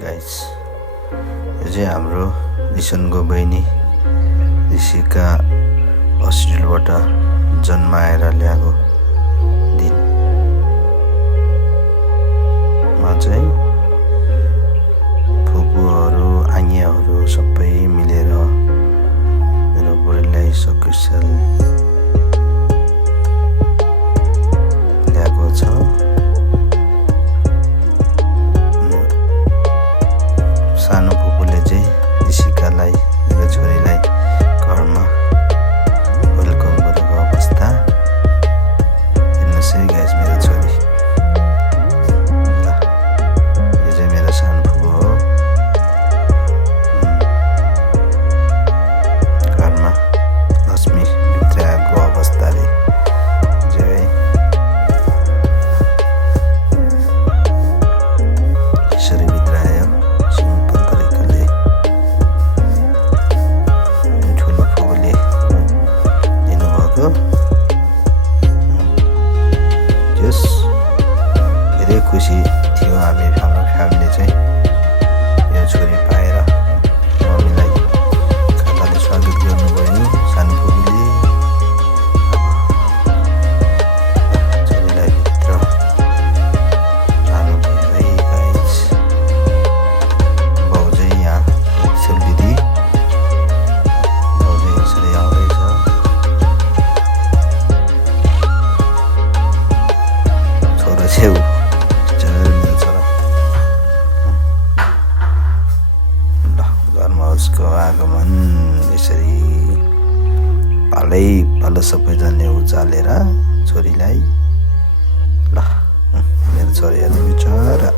Guys, यो चाहिँ हाम्रो रिसनको बहिनी ऋषिका हस्पिटलबाट जन्माएर ल्याएको दिन। म चाहिँ फुपूहरू आइयाहरू सबै मिलेर मेरो बुढीलाई सकुशल ल्याएको छ। सानो फुपूले चाहिँ ऋषिकालाई मेरो छोरीलाई घरमा वेलकम गरेको अवस्था हेर्नुहोस् है गाइस, मेरो छोरी ल, यो चाहिँ मेरो सानो फुपू हो। घरमा लक्ष्मी भित्राएको अवस्था रे जय यसरी भित्रायो सिम्पल तरिकाले। ठुलो फुपूले दिनुभएको जस धेरै खुसी थियो हाम्रो फ्यामिली चाहिँ यो छोरी पाएर। मम्मीलाई खाताले स्वागत गर्नुभयो सानो फुपूले। छोरीलाई भित्र लानुभयो है गाइस। बाउ चाहिँ यहाँ एक्सेल दिदी, बाउ चाहिँ यसरी आउँदैछ। छोरा छेउ मेरो छोरा ल, घरमा उसको आगमन यसरी पालै पालो सबैजनाले उचालेर छोरीलाई ल, मेरो छोरी हेर्नु बिचरा